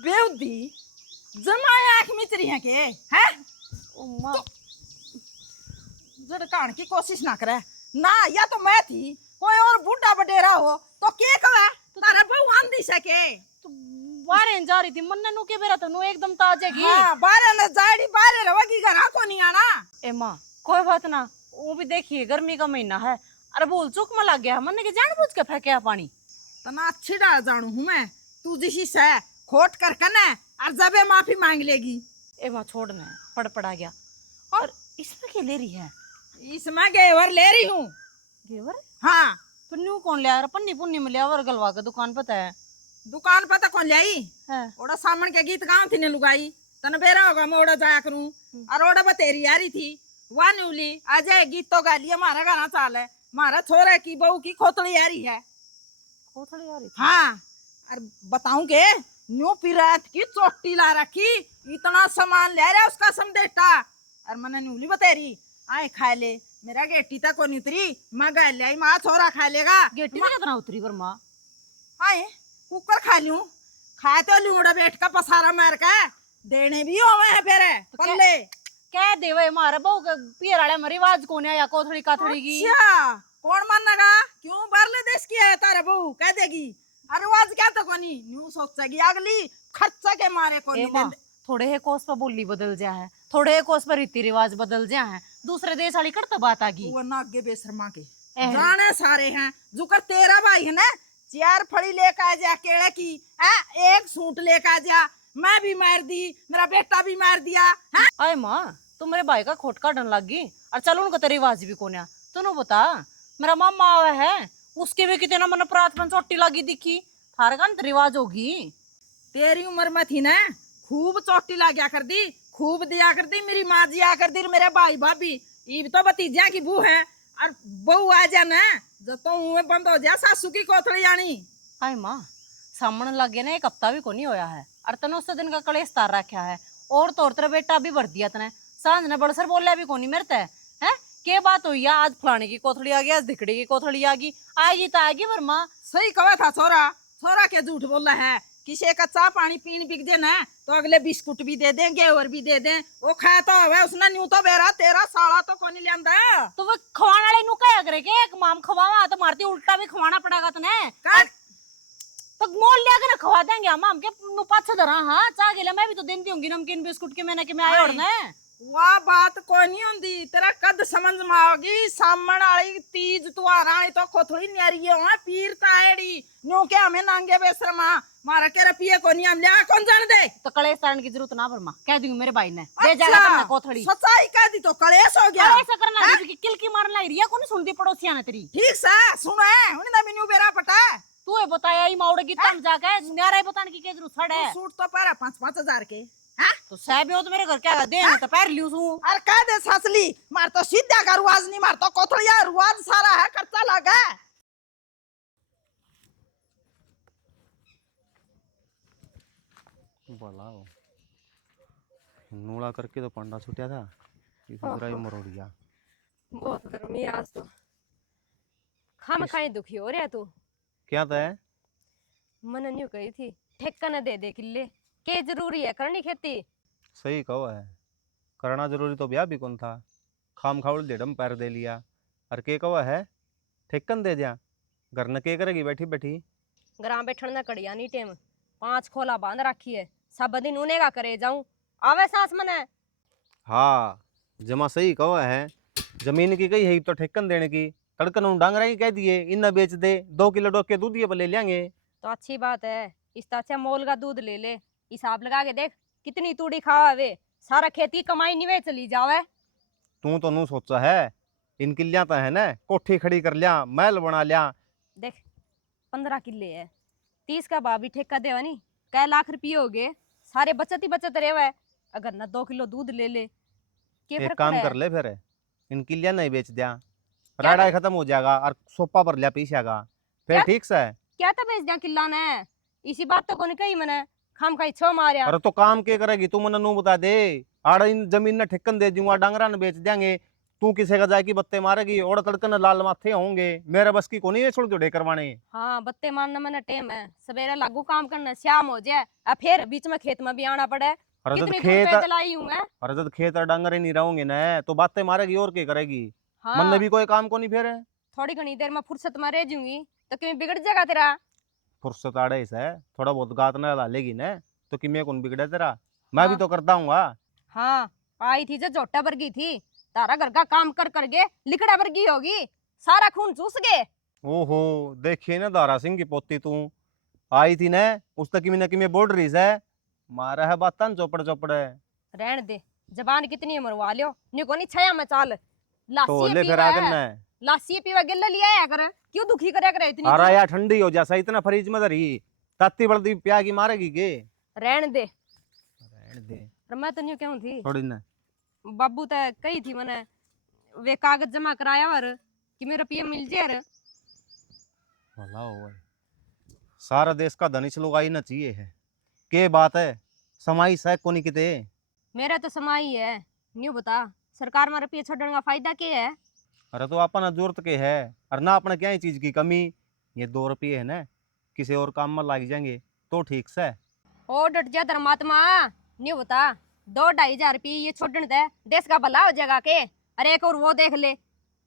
बेउदी जमाया आंख मिचरी है के हैं उम्मा झड़काने की कोशिश ना करे ना। या तो मैं थी कोई और बूढ़ा बडेरा हो तो के कहे तारे बहू आंधी सके। तो बारे जा रही थी मन्ने नु के बेरा तनु एकदम ताजेगी। हां बारे न जाड़ी बारे रवगी घर को नहीं आना। ए मां कोई बात ना, वो भी देखिए गर्मी का महीना है। अरे बोल चुक में लग गया मन्ने के जानबूझ के फेंके पानी। तना अच्छी डाल जानू हूं मैं, तू जिसी से खोट कर कने और जबे माफी मांग लेगी। ए मां छोड़ना पड़ा गया। और इसमें क्या ले रही है? इसमें घेवर ले रही हूँ। घेवर? हाँ तो न्यू कौन ले आया? पन्नी पुन्नी में ले आवर गलवा के दुकान पता है? दुकान पता कौन ले आई है ओड़ा सामन के गीत गाँव थी ने लुगाई तने बेरा होगा मैं ओड़ा जाया करूं और ओड़ा बतेरी यारी थी वह न्यूली आज गीत तो गा लिया हमारा गाना चाल है मारा छोरे की बहू की खोतड़ी यारी है। खोतड़ी आ रही थी। हाँ और बताऊं के न्यू पिरात की चोटी ला रखी इतना सामान ले रहा उसका समझेटा और मैंने न्यूली बतेरी आए खा ले मेरा गेटी तक को उतरी मैं गा ले माँ छोरा खा लेगा गेटी में कितना उतरी पर माँ? आए कुकर खा लूं खाए तो लूंगड़ा बैठ का पसारा मार का देने भी होवे है फिर पल्ले क्या देवे मारे बहू के पियर वाले में रिवाज कोने या कोथड़ी काथड़ी की। अच्छा कौन मानेगा क्यों बारले देश की है तारे बहू कह देगी अरे वाज क्या तो कोनी न्यू सोचेगी अगली खर्चा के मारे कोनी दे। थोड़े है कोस पर बोली बदल जा है, थोड़े है कोस पर रीति रिवाज बदल जा है। दूसरे देश वाली करता बात आगी वो ना आगे बेशर्मा के जाने सारे हैं जुकर तेरा भाई है ना 4 फड़ी लेकर आ जा केले की एक सूट लेकर आ जा मैं भी मार दी मेरा बेटा भी मार दिया है। आए माँ तुम मेरे भाई का खोट काटन लग गई और चलो उनका तो रिवाज भी कोने तू बता मेरा मामा आवे है उसके भी कितने मन प्रार्थना चोटी लगी दिखी थारे का रिवाज होगी। तेरी उम्र में थी ना खूब चोटी लाग्या कर दी खूब दिया कर दी मेरी माँ जिया कर दी मेरे भाई भाभी ये तो भतीजा की बू है और बहू आ जा ना जब तो मुंह बंद हो जा सासू की कोथड़ी आनी। आए माँ सामने लग गया ना एक हफ्ता भी को नहीं होया है और तने उस दिन का कलेश तार रखा है और तो तेरा बेटा भी भर दिया तने सांझ ने बड़सर बोलिया भी कोनी मेरे है के बात हुई आज फलाने की कोथड़ी आ गई आज धिकड़ी की कोथड़ी आ गई आएगी तो आएगी पर माँ सही कहा था छोरा छोरा के झूठ बोला है किसी का चाह पानी पीन बिक दे ना तो अगले बिस्कुट भी दे देंगे और भी दे दें वो खाया तो है उसने न्यू तो बेरा तेरा साला तो कोनी लियांदा तो वो खवाने वाले नु क्या करे के एक माम खवावा तो मारती उल्टा भी खवाना पड़ेगा तने तो मोल लिया के ना खवा देंगे हम के नु पाछे धरा। हां चाह गेले मैं भी तो देती होंगी नमकीन बिस्कुट के मैंने के मैं आया उड़ने वाह बात कोई नहीं होंदी तेरा कद समझ में आओगी सामण वाली तीज तुआरा तो खोथड़ी न्यारी है पीर ताएड़ी नो के हमें नांगे बेशर्मा मारा के रपिए को नहीं हम ले कौन जान दे तो कलेश तारन की जरूरत ना बरमा कह दूंगी मेरे भाई ने दे जाएगा करना कोथड़ी सच्चाई कह दी तो कलेश हो गया ऐसा करना है कि किल की मारन लग रही है कौन सुनती पड़ोसिया ने तेरी ठीक से सुनो है उन्हें मिनू बेरा पटा तू है बताया ही माउड़े की तम जाके न्यारा बताने की क्या जरूरत है सूट तो पहरा 5-5 हजार के तो साहब हो तो मेरे घर क्या दे तो पैर लियो सू अरे कह दे ससली मार तो सीधा का रुआज नहीं मार तो कोथड़िया रुआज सारा है खर्चा लगा बोला नूड़ा करके तो पंडा छूटा था इस पूरा ही मरोड़ गया। बहुत गर्मी आज तो खाम खाई दुखी हो रहा तू क्या था मन न्यू कही थी ठेका न दे दे किले के जरूरी है करनी खेती। सही कहो है करना जरूरी तो ब्याह भी कौन था खाम खाउल डेढ़म पैर दे लिया और के कहो है ठेकन दे दिया घर न के करेगी बैठी बैठी ग्राम बैठन न कड़िया नी टेम 5 खोला बांध रखी है सब दिन उन्हें का करे जाऊं आवे सांस मन है। हाँ जमा सही कहो है जमीन की कही है तो ठेकन देने की तड़कन डांगरा ही कह दिए इन बेच दे 2 किलो डोक के दूध ये ले लेंगे तो अच्छी बात है इससे अच्छा मोल का दूध ले ले हिसाब लगा के देख कितनी तूड़ी खावा वे सारा खेती कमाई निवे चली जावे। तू तो नू सोचा है इन किलियां तो है ना कोठी खड़ी कर लिया महल बना लिया देख 15 किले है 30 का भाभी ठेका देवा नी कै लाख रुपये हो गए सारे बचत ही बचत रहे अगर न 2 किलो दूध ले ले के एक काम कर ले फिर इन किलियां नहीं बेच दिया राड़ा खत्म हो जाएगा और सोपा पर लिया पीसेगा फिर ठीक से क्या तो बेच दिया किला ने इसी बात तो कोनी कही मैंने खाम खाई छो मारिया। अरे तो काम के करेगी तू मन नू बता दे आड़ इन जमीन ने ठेकन दे दूंगा डांगरा ने बेच देंगे तू किसी का जाए की बत्ते मारेगी और तड़कन लाल माथे होंगे, मेरे बस की कोनी है छोड़ जोड़े करवाने। हाँ बत्ते मारना मैंने टेम है, सवेरे लागू काम करना शाम हो जाए अब फिर बीच में खेत में भी आना पड़े। अरे जब कितनी दूर खेत पैदल आई हूँ मैं। अरे जब खेत और डांगर ही नहीं रहोगे ना तो बातें मारेगी और क्या करेगी। मन ने हाँ भी कोई काम को नहीं फिर थोड़ी घनी देर में फुर्सत में रह जाऊंगी तो क्यों बिगड़ जाएगा तेरा। फुर्सत आड़े से थोड़ा बहुत गात न डालेगी ना तो कि मैं कौन बिगड़ा तेरा, मैं भी हाँ तो करता हूँ। हाँ आई थी जो जोटा वर्गी थी, तारा घर का काम कर करके लिकड़ा वर्गी होगी, सारा खून चूस गए। ओहो देखिए ना दारा सिंह की पोती तू आई थी ना, उस तक की में बोल रही है मारा है बात चौपड़ चौपड़ है। रहन दे, जबान कितनी मरवा लियो नी को नहीं छया में चाल। तो लासी ले फिर पीवा आगे है, लासी पीवा गिल्ला लिया है कर, क्यों दुखी करे करे इतनी आ रहा दूर? यार ठंडी हो जा इतना फ्रिज में धरी ताती बल्दी प्या की मारेगी के। रहन दे, रहने दे और मैं तो न्यू क्यों थी थोड़ी ना। बाबू तो कही थी मैंने वे कागज जमा कराया और कि मेरा पीएम मिल जाए रे। भला हो सारा देश का धनिश लोग आई ना चाहिए है के बात है समाई सह को नहीं किते। मेरा तो समाई है, न्यू बता सरकार में रुपये छोड़ने का फायदा क्या है। अरे तो अपन जरूरत के है और ना अपने क्या ही चीज की कमी, ये 2 रुपये है ना किसी और काम में लग जाएंगे तो ठीक से। ओ डट जा धर्मात्मा, न्यू बता 2-2.5 हजार रुपये ये छोड़ने दे देश का भला हो जाएगा के। अरे एक और वो देख ले,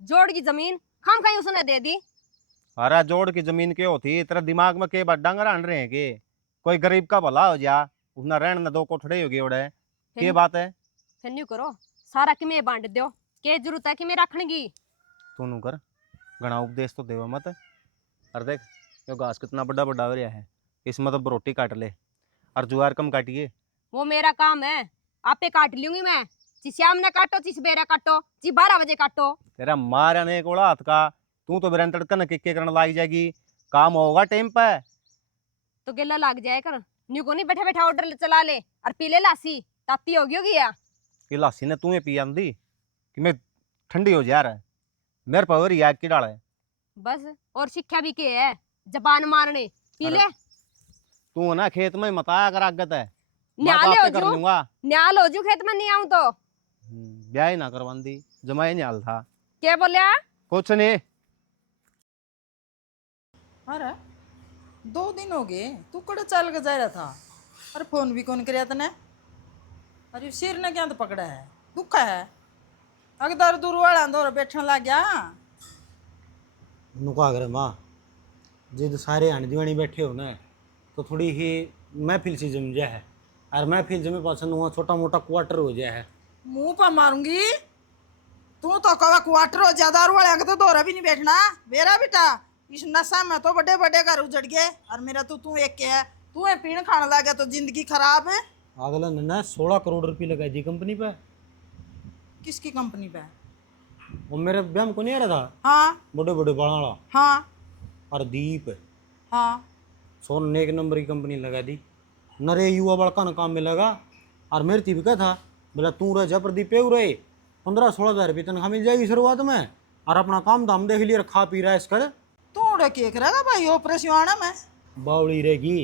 जोड़ की जमीन खाम खाई उसने दे दी। अरे जोड़ की जमीन के होती तेरा दिमाग में के बात डांगर आन रहे हैं के कोई गरीब का भला हो जा उसना रहन न 2 कोठड़े हो गए उड़े के बात है। फिर न्यू करो सारा कि मैं बांट दो, के जरूरत है कि मैं रखने की। तू नू कर घना उपदेश तो देवा मत। और देख यो घास कितना बड़ा बड़ा हो रहा है इसमें तो रोटी काट ले और जुआर कम काटिए। वो मेरा काम है, आपे काट लूंगी मैं, ची शाम ने काटो ची सवेरे काटो ची 12 बजे काटो। तेरा मारा ने एक हाथ का तू तो बिरन तड़कन के करने लग जाएगी, काम होगा टाइम पे। तो गिल्ला लग जाए कर, न्यू को नहीं बैठा बैठा ऑर्डर चला ले और पी ले लासी, ताती होगी या। ये लासी ने तुम्हें पी आंदी कि मैं ठंडी हो जा रहा है मेरे पर याद की डाल है। बस और शिक्षा भी के है जबान मारने, पी ले। तू ना खेत में मत आया कर आगत है मैं तो न्याले आपे हो कर जू, लूंगा। न्याल हो जू खेत में नहीं आऊं तो। ब्याह ही ना करवांदी जमाई नहीं हाल था क्या बोलिया? कुछ नहीं। अरे 2 दिन हो गए तू कड़े चल के जा रहा था, अरे फोन भी कौन कराया तने। अरे सिर ने क्या तो पकड़ा है दुखा है अगदर दूर वाला दौर बैठने लग गया। नुका करे माँ जिद सारे आने दीवानी बैठे हो ना तो थोड़ी ही महफिल सी जम जाए है और महफिल जमे पास वहाँ छोटा मोटा क्वार्टर हो जाए है। मुंह पर मारूंगी तू तो कवा क्वार्टर हो ज्यादा वाले तो दौरा भी नहीं बैठना मेरा बेटा। इस नशा में तो बड़े बड़े घर उजड़ गए और मेरा तो तू एक के है, तू है पीण खाने लगा तो जिंदगी खराब है। अगला ने 16 करोड़ रुपये लगाई दी कंपनी पे। किसकी कंपनी पे? वो मेरे ब्याह में को नहीं आ रहा था हाँ बड़े बड़े बाड़ा वाला हाँ और दीप हाँ सोन ने 1 नंबर की कंपनी लगा दी। नरे युवा बड़का न काम में लगा और मेरे थी भी क्या था बोला तू रह जा प्रदीप पे रहे 15-16 हजार रुपये तनख्वाह मिल जाएगी शुरुआत में और अपना काम धाम देख लिया खा पी रहा है इसकर। तू उड़ा के करेगा भाई ऑपरेशन आना में बावड़ी रहेगी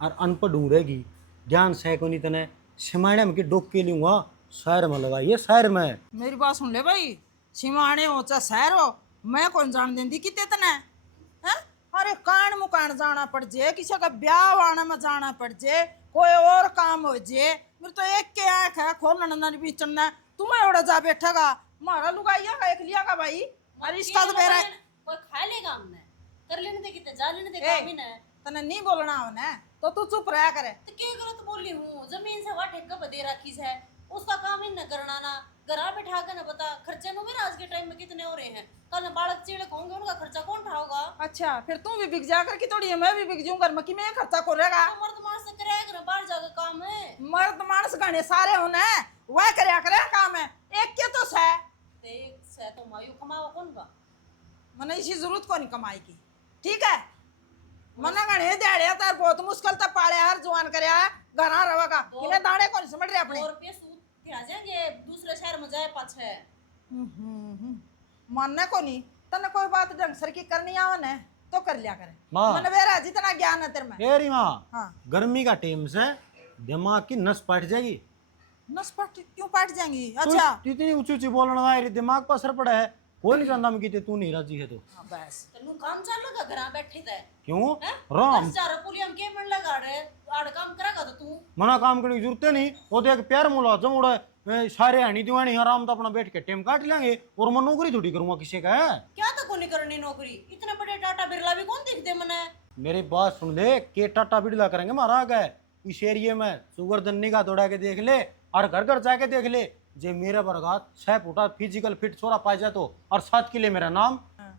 और अनपढ़ रहेगी ज्ञान से को नहीं तने सिमाड़े में के डोक के लूंगा शहर में लगाइए शहर में। मेरी बात सुन ले भाई, सिमाने हो चाहे शहर हो मैं कौन जान देंदी कितने तने हैं। अरे कान मुकान जाना पड़ जे किसी का ब्याह वाना में जाना पड़ जे कोई और काम हो जे मेरे तो एक के आंख है खोलना ना बीचना तुम्हें उड़ा जा बैठेगा मारा लुगाइया का एक लिया का भाई। अरे इसका तो मेरा कोई खा लेगा हमने कर लेने दे कितने जा लेने दे ए, काम ही ना है। तने नहीं बोलना होना तो तू चुप रहा करे। तो क्या गलत बोली हूँ, जमीन से वहाँ ठेका पे दे रखी है उसका काम ही न करना ना घर बैठा कर ना बता खर्चे नो मेरा आज के टाइम में कितने हो रहे हैं, कल बालक चीड़क होंगे उनका खर्चा कौन उठाओगा। अच्छा फिर तू भी बिक जा कर की थोड़ी है मैं भी बिक जाऊं घर में कि मैं खर्चा करेगा। तो मर्द मार से कराया कर बाहर जाकर काम है। मर्द मानस गाने सारे होने वह करया करे काम है एक के तो है देख से तो मायू कमावा कौन का मने इसी जरूरत को नहीं कमाई की ठीक है। मना गणे देड़े तार बहुत मुश्किल तक पाले हर जवान करया घरा रवागा इन्हें दाड़े को नहीं समझ रहे अपने 2 रुपये सूद आ जाएंगे दूसरे शहर में जाए पाछे। मानने को नहीं तने कोई बात ढंग सर की करनी आवन है तो कर लिया करे माँ मन वेरा जितना ज्ञान है तेरे में। तेरी माँ हाँ गर्मी का टाइम से दिमाग की नस पट जाएगी नस पट क्यों पाट जाएंगी? तू अच्छा इतनी ऊंची ऊंची बोलना ना, मेरे दिमाग पर असर पड़ा है। कोई नहीं जानता मैं कि तू नहीं राजी है तो। हाँ, बस तन्नू काम चल लगा घर बैठे थे क्यों हैं? राम 10,000 पुली हम के मन लगा रहे आड़ काम करेगा तो तू मना काम करने की जरूरत है नहीं। वो तो एक प्यार मुला जमुड़ा सारे हनी दीवानी आराम तो अपना बैठ के टाइम काट लेंगे, और मैं नौकरी थोड़ी करूंगा किसी का है। क्या तो कोनी करनी नौकरी, इतने बड़े टाटा बिरला भी कौन दिखते मने। मेरी बात सुन ले, के टाटा बिड़ला करेंगे महाराज का इस एरिए में। सुगर दन्नी का दौड़ा के देख ले, और घर घर जाके देख ले, जे मेरे बरगात 6 फुटा फिजिकल फिट छोरा पाई जाए तो, और 7 किले मेरा नाम।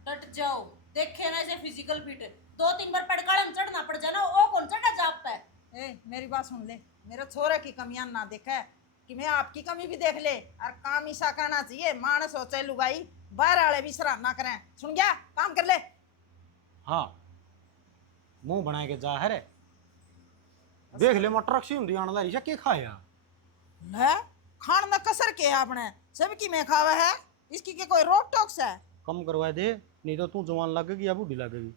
डट जाओ, देखे ना ऐसे फिजिकल फिट 2-3 बार पड़काड़े में चढ़ना पड़ जाना, वो कौन चढ़ा जाप पे। ए मेरी बात सुन ले, मेरे छोरे की कमियां ना देखे कि मैं आपकी कमी भी देख ले, और काम ऐसा करना चाहिए मानस हो चाहे लुगाई, बाहर वाले भी सराहना ना करें। सुन गया, काम कर ले। हाँ मुंह बना के जा है, देख ले मैं ट्रक सी हुंदी आने लारी के खाया ले खान में कसर के है आपने, सबकी मैं खावा है, इसकी के कोई रोक टोक है? कम करवा दे, नहीं तो तू जवान लगेगी या बूढ़ी लगेगी।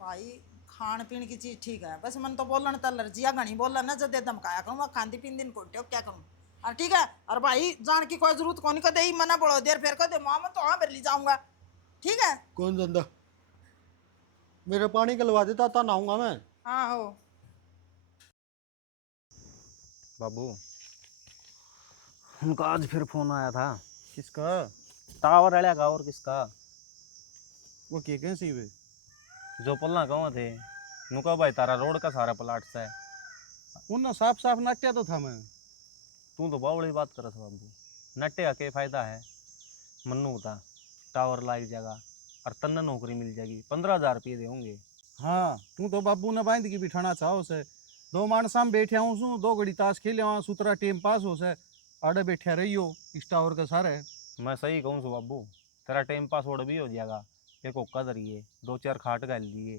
भाई खान पीन की चीज ठीक है, बस मन तो बोलन तो एलर्जिया घनी बोलन ना, जब दे धमकाया करूँ खाती पीन दिन कोटे क्या करूँ। और ठीक है, और भाई जान की कोई जरूरत कौन कर दे, मना बड़ो देर फिर कर दे माँ मैं तो हाँ फिर ले जाऊंगा। ठीक है कौन जानता, मेरे पानी कलवा देता था, नहाऊंगा मैं। हाँ हो। बाबू उनका आज फिर फोन आया था। किसका? टावर वाला का, और किसका? वो के कैसी वे? जो पल्ला गाँव थे, नुका भाई तारा रोड का सारा प्लाट सा है। उन साफ साफ नाट्या तो था मैं। तू तो बावड़ी बात कर बाबू, नट्टे का क्या फायदा है? मन्नू था टावर लाग जाएगा और तन्ने नौकरी मिल जाएगी, 15,000 रुपये दे होंगे। हाँ तू तो बाबू ने बांध की बिठाना चाहो से, 2 मानस हम बैठे हूँ सू, 2 घड़ी ताश खेले वहाँ सुतरा टाइम पास हो से, आड़े बैठे रहियो इस टावर का सारे। मैं सही कहूँ सो बाबू, तेरा टाइम पास और भी हो जाएगा। एक ओक्का धरिए, 2-4 खाट गाल दिए,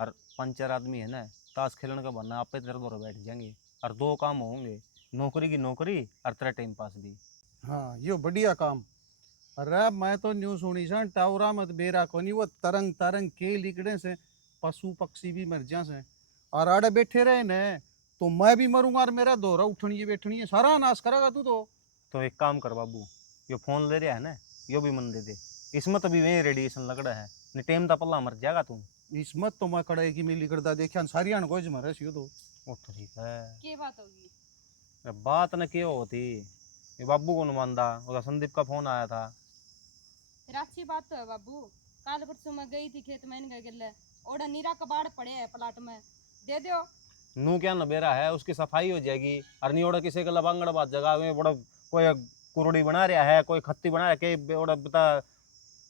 और 5-4 आदमी है ना, ताश खेलने का बनना आप पे तेरे दौर बैठ जाएंगे, और 2 काम होंगे, नौकरी की नौकरी और तेरा टाइम पास भी। हाँ यो बढ़िया काम। अरे मैं तो न्यूज सुनी सन टावरा मत बेरा कोनी, वो तरंग तरंग के लिकड़े से पशु पक्षी भी मर जा से, और आड़े बैठे रहे ने तो मैं भी मरूंगा, और मेरा दोहरा उठनी बैठनी है सारा नाश करेगा तू तो। एक काम कर बाबू, यो फोन ले रहा है ना, यो भी मन दे दे, इसमें तो भी वही रेडिएशन लगड़ा है, नहीं टाइम तो पल्ला मर जाएगा तू। इसमत तो मैं कड़े की मिली करदा देखिया सारिया ने कोई मरे सियो तो। वो तो ठीक है, की बात होगी? अरे बात न क्यों होती, ये बाबू को नहीं मानता, उसका संदीप का फोन आया था। फिर अच्छी बात तो है बाबू। कल परसों मैं गई थी खेत में इनके गिल्ले, ओड़ा नीरा कबाड़ पड़े है प्लाट में, दे दो। नू क्या नबेरा है, उसकी सफाई हो जाएगी, और नहीं ओड़ा किसी का लबांगड़ बात जगह में बड़ा कोई कुरड़ी बना रहा है, कोई खत्ती बना रहा है, के ओड़ा बता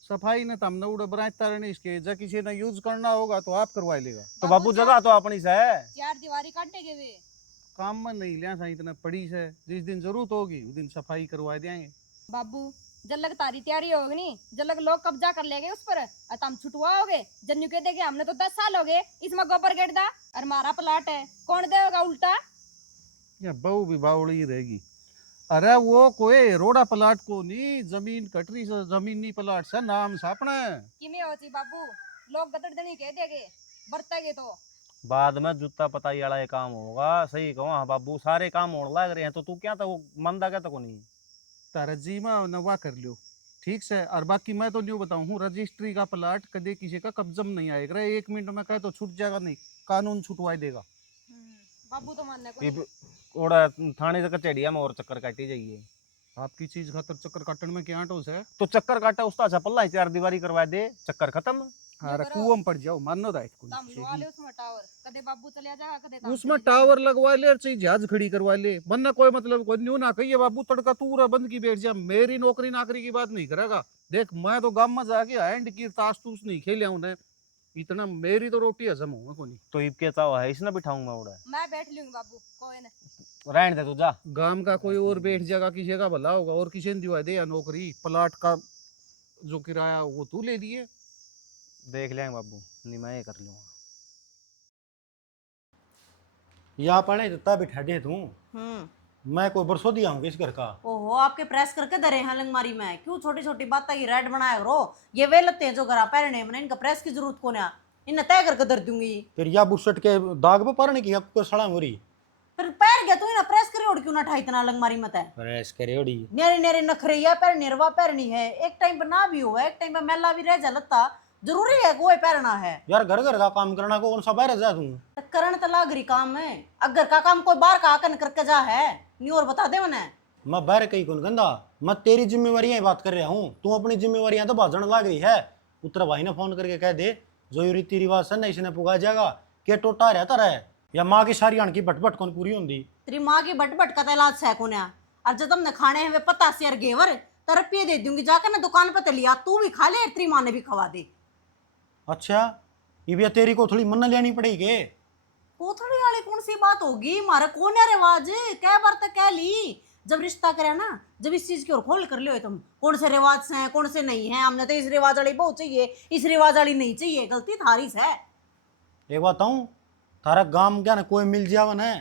सफाई ने तमने उड़े बनाता रहने इसके, जब किसी ने यूज करना होगा तो आप करवा लेगा। तो बाबू जगह तो अपनी से है। 4 दीवारी काटे के वे काम में नहीं लिया सा इतना पड़ी से, जिस दिन जरूरत होगी उस दिन सफाई करवा देंगे। बाबू। जब लग तारी तैयारी होगी नी, जब लग लोग कब्जा कर लेंगे उस पर, और तुम छुटवाओगे। जन्नू कह देगे हमने तो 10 साल हो गए इसमें गोबर गेट दा, और हमारा प्लाट है, कौन देगा उल्टा? या बहू भी बावड़ी रहेगी। अरे वो कोई रोड़ा प्लाट को नहीं, जमीन कटरी से जमीनी प्लाट से नाम से अपने। किमे होती बाबू, लोग गदड़ दनी कह देगे बरतेगे तो। बाद में जूता पताई वाला ये काम होगा। सही कहो हाँ बाबू, सारे काम होने लग रहे हैं, तो तू क्या तो मंदा क्या तो नहीं। तारा जी में नवा कर लियो ठीक से। और बाकी मैं तो न्यू बताऊं हूँ, रजिस्ट्री का प्लाट कदे किसी का कब्जा में नहीं आएगा, 1 मिनट में कहे तो छूट जाएगा, नहीं कानून छुटवा देगा। बाबू तो मानने को ये नहीं। ओड़ा थाने तक कचेड़िया में और चक्कर काटी जाइए। आपकी चीज खातर चक्कर काटन में क्या आटो से? तो चक्कर काटा उसका अच्छा पल्ला 4 दीवारी करवा दे, चक्कर खत्म। अरे कुआं में पड़ जाओ, मानो दायित तुम लगा ले उसमें टावर, कदे बाबू चले जाएगा, कदे तुम उसमें चले टावर लगवा ले, चाहिए जहाज खड़ी करवा ले, वरना कोई मतलब कोई न्यू ना कहिए बाबू तड़का तू बंद की बैठ जा। मेरी नौकरी नाकरी की बात नहीं करेगा। देख मैं तो गांव में जाके हैंड की ताश तूस नहीं खेले उन्हें, इतना मेरी तो रोटी हजम होगा कोनी। तो इब के चाव है इसने बिठाऊं मैं उड़ा, मैं बैठ लूंगी बाबू, कोई नहीं। रहने दे तू जा। गांव का कोई और बैठ जाएगा, किसी का भला होगा, और किसी ने दिवा दे या नौकरी, प्लाट का जो किराया वो तू ले लिए। देख लेंगे बाबू, नहीं मैं ये कर लूंगा। या पढ़े दिता बिठा दे तू, मैं कोई बरसों दिया हूँ इस घर का। ओहो आपके प्रेस करके धरे हैं अलमारी में, क्यों छोटी छोटी बातें की रेड बनाया करो। ये वे लगते हैं जो घर पहनने में, इनका प्रेस की जरूरत को ना, इन्हें तय करके धर दूंगी। फिर या बुशट के दाग पे पड़ने की आपको सड़ा मुरी। फिर पैर गया तू ही ना प्रेस करे उड़ क्यों ना ठाई इतना अलमारी मत है प्रेस करे ओड़ी नेरे नेरे नखरैया पैर निर्वा पैरनी है एक टाइम पर ना भी हुआ एक टाइम पर मैला भी रह जा लत्ता जरूरी है गोए पैरना है यार घर घर का काम करना को कौन सा बाहर जा तू तो करण तो लाग रही काम है अगर का काम कोई बाहर का आकन करके जा है नहीं और बता दे मने मैं बाहर कहीं कौन गंदा मैं तेरी जिम्मेवारियां ही बात कर रहा हूँ तू अपनी जिम्मेवारियां तो भाजन लाग रही है उत्तर भाई ने फोन करके कह दे जो ये रीति रिवाज है ना इसने पुगा जाएगा के टोटा रहता रहे या माँ की सारी अण की भटभट कौन पूरी होंगी तेरी माँ की बट बट का तो इलाज है कोन्या और जब तुमने खाने हैं वे पता से यार घेवर तरपिए दे दूंगी जाकर ना दुकान पे तो लिया तू भी खा ले तेरी माँ ने भी खवा दे अच्छा ये भी तेरी को थोड़ी मन लेनी पड़ेगी कोथड़ी वाली कौन सी बात होगी मारे कौन है रिवाज क्या बार तक कह ली जब रिश्ता करे ना जब इस चीज की ओर खोल कर लियो तुम कौन से रिवाज हैं कौन से नहीं है हमने तो इस रिवाज वाली बहुत चाहिए इस रिवाज वाली नहीं चाहिए गलती थारी से है एक बात बताऊं थारा गांव क्या ना कोई मिल जावन है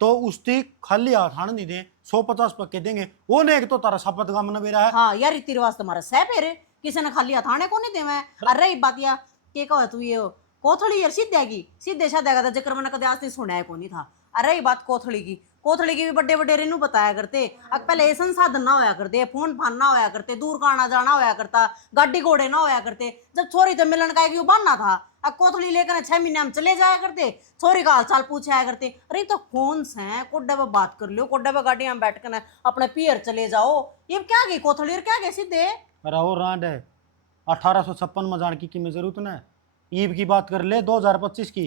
तो उसकी खाली हाथ हाण नहीं दे 150 पक्के देंगे वो ने एक तो तारा सापत गांव में बेरा है हाँ यार रीति रिवाज तुम्हारा सह पेरे किसी ने खाली हथाने को नहीं देवे अरे रही बात या के कहो तू ये कोथड़ी यार सीधे शादेगा था जिक्र मैंने कदे आज नहीं सुना है को नहीं था अरे रही बात कोथड़ी की भी बड़े बड़े रेनू बताया करते अब पहले ये संसाधन ना होया करते फोन फान ना होया करते दूर का आना जाना होया करता गाड़ी घोड़े ना होया करते जब छोरी तो मिलन का क्यों बनना था अब कोथड़ी लेकर 6 महीने हम चले जाया करते छोरी का हाल चाल पूछाया करते अरे तो फोन से कोड्डे पे बात कर लो कोड्डे पे गाड़ी में बैठ कर अपने पियर चले जाओ ये क्या गई कोथड़ी और क्या गई सीधे अरे वो रांड है 1856 में जान की में जरूरत ना ईब की बात कर ले 2025 की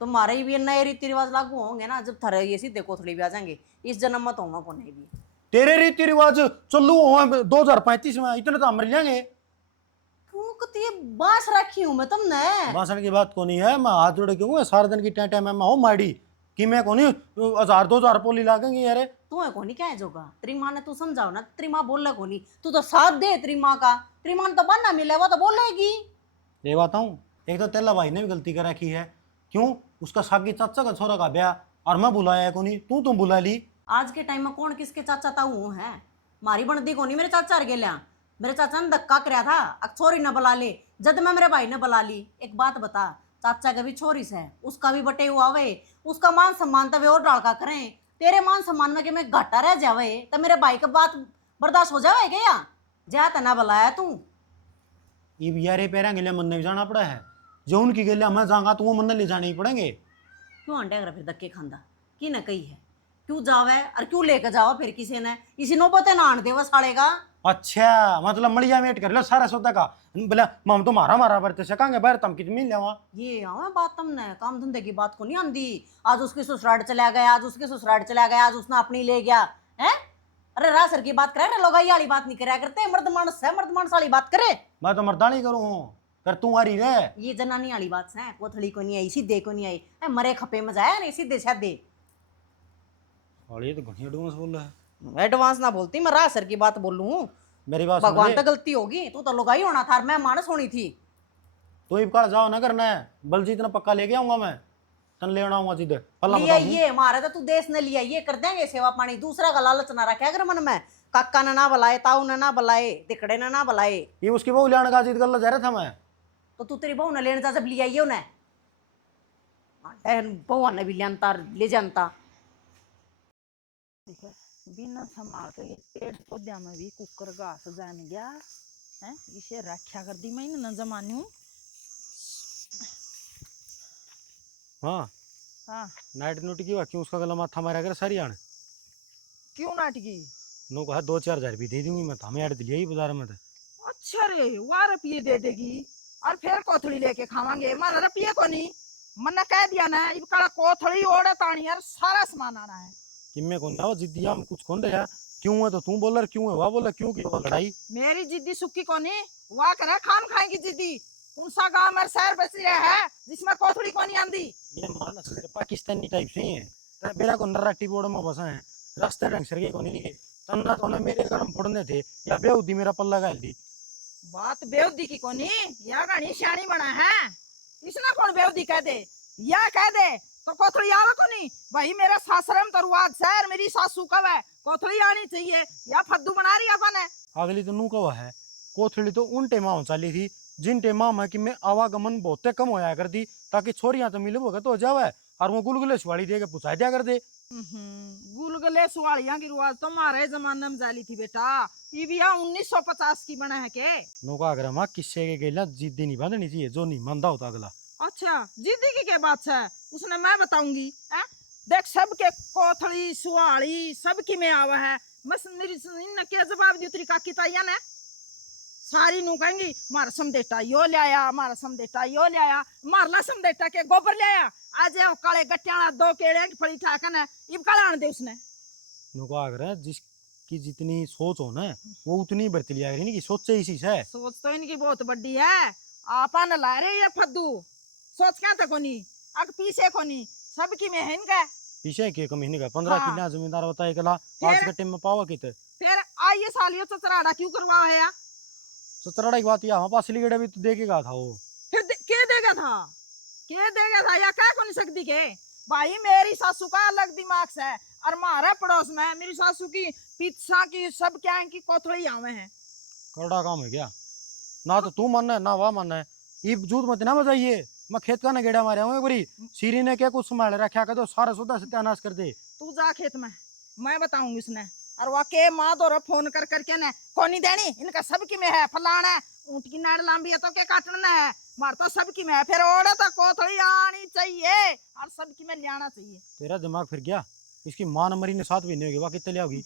तुम्हारे भी नए रीति रिवाज लागू होंगे ना जब थरे ये सीधे कोथड़ी भी आ जाएंगे इस जन्म में तो होगा को नहीं भी तेरे रीति रिवाज चलू हो 2035 में इतने तो हम मर जाएंगे क्यों कती ये बांस रखी हूं मैं तुमने भाषण की बात को नहीं है मैं हाथ जोड़ क्यों सारे दिन की टाइम में मैं हूँ माड़ी कि मैं को नहीं 1000-2000 पोली लागेंगे यार तू है कोनी क्या है जोगा तेरी माँ ने तू समझाओ ना तेरी माँ बोल कोनी तू तो साथ दे तेरी माँ का तेरी माँ ने तो बनना मिले वो तो बोलेगी ये बात हूँ एक तो तेला भाई ने भी गलती कर रखी है क्यों उसका सागी चाचा का छोरा का ब्याह और मैं बुलाया को नहीं तू तुम बुला ली आज के टाइम में कौन किसके चाचा ताऊ है मारी बनती कोनी मेरे चाचा गेल्या मेरे चाचा ने धक्का कराया था अब छोरी न बुला ले जब मैं मेरे भाई ने बुला ली एक बात बता चाचा का भी छोरी से उसका भी बटे हुआ वे उसका मान सम्मान तो वे और डाल का करें तेरे मान सम्मान में कि मैं घाटा रह जावे तो मेरे भाई का बात बर्दाश्त हो जावे क्या जा तना बुलाया तू ये भी यारे पैरा के लिए मन नहीं जाना पड़ा है जो उनकी के लिए मैं जाऊंगा तो वो मन ले जाने ही पड़ेंगे क्यों अंडे फिर धक्के खांदा की न कही है क्यों जावे और क्यों लेकर जाओ फिर किसी ने इसी नौबते ना आन देवा साड़ेगा अच्छा मतलब मड़िया वेट कर लो सारा सौदा का बोला हम तो मारा बरते सकांगे बाहर तम कितनी मिल जावा ये आवा बात तुमने काम धंधे की बात को नहीं आंदी आज उसकी ससुराल चला गया आज उसके ससुराल चला गया आज उसने अपनी ले गया है अरे रासर की बात करे लोगाई वाली बात नहीं कराया करते मर्द मानस है मर्द मानस वाली बात करे मैं तो मर्दानी करूँ कर तू आ रही रे ये जनानी वाली बात है कोथड़ी को नहीं आई सीधे को नहीं आई मरे खपे में जाया नहीं सीधे साधे और ये तो घनी एडवांस बोल रहा है एडवांस ना बोलती मैं रासर की बात बोलूं मेरी बात भगवान समझे तो गलती होगी तू तो लुगाई होना था मैं मानस होनी थी तो इबकाल जाओ ना करना है बलजीत ने पक्का लेके आऊंगा मैं तन ले आऊंगा सीधे पल्ला लिया बताऊं ये मारे तो तू देश ने लिया ये कर देंगे सेवा पानी दूसरा का लालच ना रखे अगर मन में काका ने ना बुलाए ताऊ ने ना बुलाए दिकड़े ने ना बुलाए ये उसकी बहू लेने का जीत गल जा रहा था मैं तो तू तेरी बहू ने लेने जा जब लिया ये उन्हें बहू ने भी लेनता ले जानता बिना संभाल के पेड़ पौधे में भी कुकर घास जान गया है इसे रक्षा कर दी मैंने न जमानू हाँ हाँ नाइट नोट की क्यों उसका गला माथा मारा कर सारी आने क्यों नाटकी नो कहा 2-4 हजार भी दे दूंगी मैं तो हमें ऐड दिया ही बाजार में तो अच्छा रे 1 रुपये दे देगी और फिर कोथड़ी लेके खावांगे मन रुपये को नहीं मन कह दिया ना इब कड़ा कोथड़ी ओढ़े तानी यार सारा सामान आना है कि मैं कौन था जिद्दी हम कुछ कौन रहा क्यों है तो तू बोल क्यों है वह बोला क्यों की वो लड़ाई मेरी जिद्दी सुक्की कोनी वाह करे खाम खाएंगी जिद्दी कौन सा गांव में शहर बस रहा है जिसमें कोथड़ी कोनी आंदी ये मानस पाकिस्तानी टाइप से ही है मेरा को नर्राटी बोर्ड में बसा है रास्ते ढंग से कोनी नहीं तन्ना तो मेरे गरम पड़ने थे या बेउदी मेरा पल्ला गाल दी बात बेउदी की कोनी या गानी शानी बना है इसने कौन बेउदी कह दे या कह दे तो कोथड़ी आवे कोनी भाई मेरा सासरम तो रुआज शहर मेरी सासू कब है कोथड़ी आनी चाहिए या फद्दू बना रही अपन है अगली तो नू कवा है कोथड़ी तो उन टेमा चली थी जिन टेमा में कि मैं आवागमन बहुत कम होया कर दी ताकि छोरियां तो मिले वो तो हो जावे और वो गुलगुले छुआड़ी दे के पुछा दिया कर दे गुलगुले सुवालियां की रिवाज तो हमारे जमाने में जाली थी बेटा। ये भी 1950 की बना है के। नौका अगर माँ किस्से के गेला जिद्दी नहीं बांधनी चाहिए, जो नहीं मानता होता अगला। अच्छा जिद्दी की क्या बात है, उसने मैं बताऊंगी। देख सबके कोथड़ी सुवाली सबकी में आवा है। बस मेरी न क्या जवाब दी उतरी काकी ताइया ने। सारी नु कहेंगी मारा समदेटा यो ले आया, मारा समदेटा यो ले आया, मारला समदेटा के गोबर ले आया। आज ये काले गट्टियां 2 केले की फली ठाकन है, इब काला आन दे उसने। नौका अगर जिसकी जितनी सोच हो ना वो उतनी बरती लिया करेगी, कि सोचे इसी से। सोच तो इनकी बहुत बड़ी है। आपा न ला रहे ये फद्दू सोच क्या था कोनी अग पीछे कोनी सबकी में है इनका। पीछे के कमी नहीं का 15 हाँ। किला जमींदार बताए कला आज के टाइम में पावा किते। फिर आइए सालियों चचराड़ा क्यों करवा है या? चतराड़ा की बात या हमारे पास लिगड़े भी तो देखेगा था वो। फिर के देगा था, के देगा था या क्या कोनी सकती के। भाई मेरी सासू का अलग दिमाग से है और हमारे पड़ोस में मेरी सासू की पिज्जा की सब क्या की कोथड़ी आवे हैं। करड़ा काम है क्या, ना तो तू मानना है ना वह मानना है। ये झूठ मत ना बजाइए, मैं खेत का ना गेड़ा मारे हूँ एक बारी। सीरी ने क्या कुछ संभाल रखा कर तो सारा सौदा सत्यानाश कर दे। तू जा खेत में, मैं बताऊंगी उसने। और वह के माँ दो फोन कर करके ना कोनी देनी इनका सबकी में है फलाना है, ऊँट की नाड़ लंबी है तो क्या काटना है, मार तो सबकी में है। फिर ओढ़े तो कोथड़ी आनी चाहिए और सबकी में ले आना चाहिए। तेरा दिमाग फिर गया, इसकी माँ नंबरी ने 7 महीने होगी, वह कितने ले आओगी।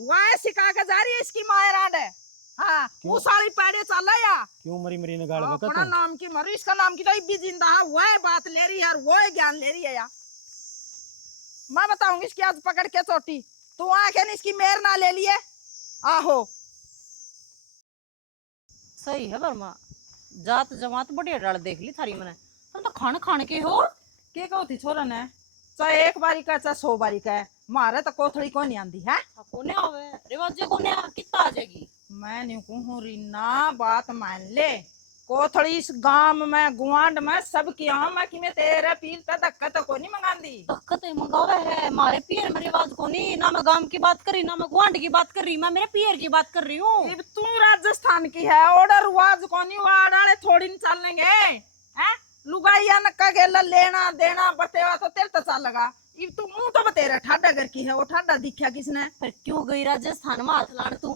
वह सिखा के जा रही है इसकी माँ राड है। हाँ वो साड़ी पैरे चल या क्यों मरी मरी ने गाड़ बता अपना तू। नाम की मरी इसका नाम की तो भी जिंदा है। वह बात ले रही है और वह ज्ञान ले रही है यार। मैं बताऊंगी इसकी आज पकड़ के चोटी। तू आके नहीं इसकी मेर ना ले लिए आहो। सही है वर्मा, जात जमात बढ़िया डाल देख ली थारी मैंने। तुम तो खान खान के हो के कहती छोरन है, चाहे एक बारी का चाहे 100 बारी का है, मारे तो कोथड़ी को नहीं आंदी है। कोने आवे रिवाजे कोने कितना आ जाएगी। मैं नहीं कहूँ रीना बात मान ले। कोथड़ी इस गांव में गुआंड में सब की मैं कि मैं तेरे पील पे धक्का तो को नहीं मंगांदी। धक्का मंगावे है मारे पियर में रिवाज कोनी ना। मैं गांव की बात कर रही ना मैं गुआंड की बात कर रही, मैं मेरे पियर की बात कर रही हूँ। तू राजस्थान की है ऑर्डर वाज कोनी वाड़ाले थोड़ी नहीं चलेंगे हैं। लुगाइया नक्का गेला लेना देना बतेवा तो तेल तो चल लगा। इब तू मुंह तो बतेरा ठाडा घर की है, वो ठाडा दिखा किसने। फिर क्यों गई राजस्थान में हाथ लाड़ तू,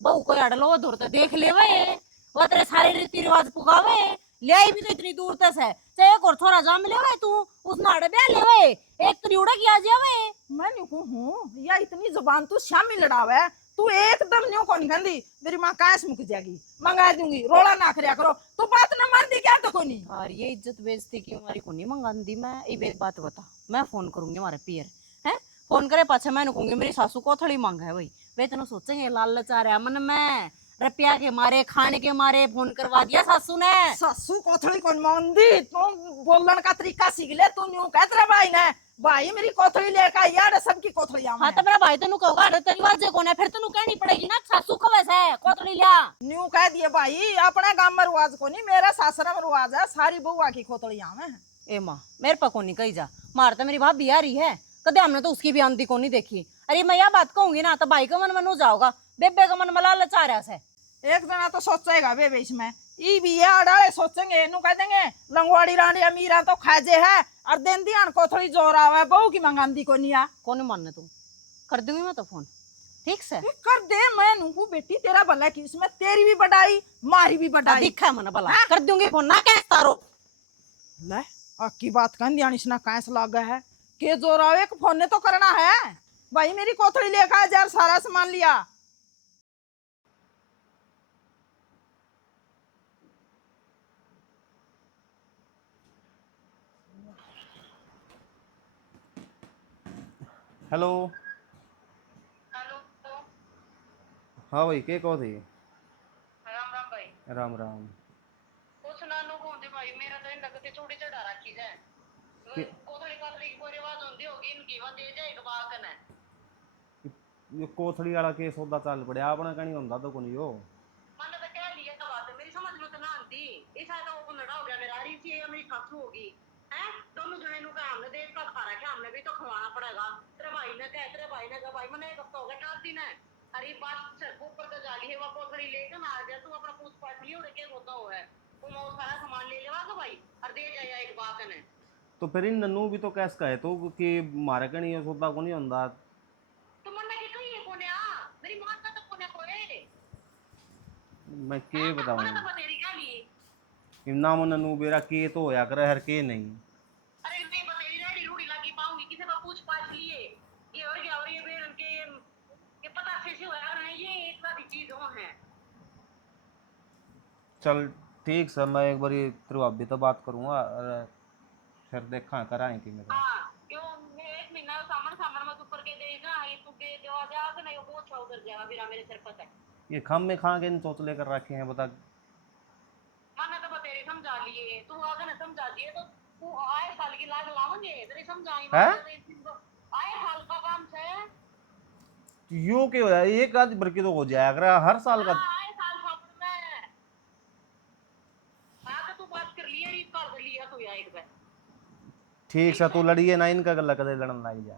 बहू को अड़लो दूर तो देख ले वे, वो तेरे सारे रीति रिवाज पुगावे ले आई भी तो इतनी दूर तक है। चाहे एक और थोड़ा जाम ले वे तू उस नाड़े ब्याह ले वे एक त्रिउड़ा किया जावे। मैं नहीं कहूँ या इतनी जुबान तू शामी लड़ावे, तू एकदम न्यू कौन गंदी। मेरी माँ कैश मुक जाएगी मंगा दूंगी रोला ना करया करो। तू बात न मान दी क्या तो कोनी। और ये इज्जत बेइज्जती की हमारी को नहीं मंगांदी। मैं एक बात बता, मैं फोन करूंगी हमारे पियर है, फोन करे पाछे मैं कहूंगी मेरी सासू को थोड़ी मांग है भाई। वे तेन सोचेंगे लालच आ रहा मन में, रुपया के मारे खाने के मारे फोन करवा दिया सासू ने। सासू कोथड़ी कौन मांगदी, तू बोलने का तरीका सीख ले। तू न्यू कहत रहा भाई ने भाई मेरी कोथड़ी लेकर आई यार सबकी कोथड़ी आवे। हाँ तो मेरा भाई तेनू कहूगा अरे तेरी वाजे कौन है, फिर तेनू कहनी पड़ेगी ना सासू को वैसे कोथड़ी लिया। न्यू कह दिए भाई अपने गांव में रिवाज को नहीं, मेरा सासरा में रिवाज है सारी बुआ की खोतड़ी आवे। ए माँ मेरे पर को नहीं कही जा, मार तो मेरी भाभी आ रही है कदे हमने तो उसकी भी आंधी को नहीं देखी। अरे मैं यह बात कहूंगी ना तो भाई का मन मनु जाओगा, बेबे का मन मला लचा रहा से। एक जना तो सोचेगा बेबे इसमें ई भी है अड़ाले सोचेंगे इनू कह देंगे लंगवाड़ी रानी अमीरा तो खाजे है और दिन दियान कोथड़ी जोर आवे बहू की मंगांदी को नहीं आ। कौन मानने तू कर दूंगी मैं तो फोन ठीक से कर दे। मैं नूहू बेटी तेरा भला की इसमें तेरी भी बढ़ाई मारी भी बढ़ाई दिखा मन भला कर दूंगी फोन ना कह तारो। ले अक्की बात कहन दिया इसना कैस लागा है के जोर आवे एक फोन ने तो करना है। भाई मेरी कोथड़ी लेकर आ यार सारा सामान लिया। हेलो हेलो हाँ भाई के कहो थी। राम राम भाई। राम राम। कुछ ना नो होंदे भाई मेरा तो इन लगते चूड़ी चढ़ा रखी है कोथड़ी कोथड़ी की कोई रिवाज होंदी होगी इनकी वा दे जाए बाकन है। ये कोथड़ी वाला के सौदा चल पड़े आपने कहीं होंदा तो कोनी हो। मैंने तो कह लिया था बात मेरी समझ में तो ना आती। इस आधा वो लड़ा हो गया मेरा रही थी मेरी सासू होगी हैं दोनों जने नु का हमने देख का खा रखा हमने भी तो खवाना पड़ेगा। तेरे भाई ने कह तेरे भाई ने कहा भाई मैंने एक हफ्ता हो गया 4 दिन है। अरे बात सर ऊपर तो जाली है वो कोथड़ी लेकर ना आ गया तू अपना पूछ पाट लियो रे के होता हो है वो सारा सामान ले लेवा तो भाई और दे जाए एक बात ने। तो फिर इन नन्नू भी तो कैस कहे तो कि मारे कणी ये सौदा को नहीं होंदा। तो मन की कही है कोने आ मेरी मां का तो कोने कोए मैं के बताऊं मन तो बतेरी का ली इन्ना मन नन्नू बेरा के तो होया करे हर के नहीं। अरे मैं बतेरी रेडी रूड़ी लगी पाऊंगी किसी का पूछ पाछ लिए ये और क्या और ये बेर के पता से होया रहे ये एक सारी चीज हो है। चल ठीक सर, मैं एक बारी तेरे भाभी तो बात करूंगा और फिर देखा कराएं कि मेरे हां क्यों मैं एक महीना सामान सामान मत ऊपर के देगा ये तू के देवा जाएगा नहीं वो छौ कर जाएगा फिर मेरे सिर पर है। ये खम में खा के इन चोच लेकर रखे हैं बता। मैंने तो बतेरी समझा लिए तू अगर न समझा दिए तो तू आए साल की लाग लावेंगे तेरी समझाई हैं? आए साल का काम है यो के होया एक आध भर के तो हो जाया कर हर साल का। आए साल सामने में हाँ तो तू बात कर लिए रीत कर लिया तू या एक बार ठीक सा तू लड़िए ना इनका गला कदे लड़न लग जा।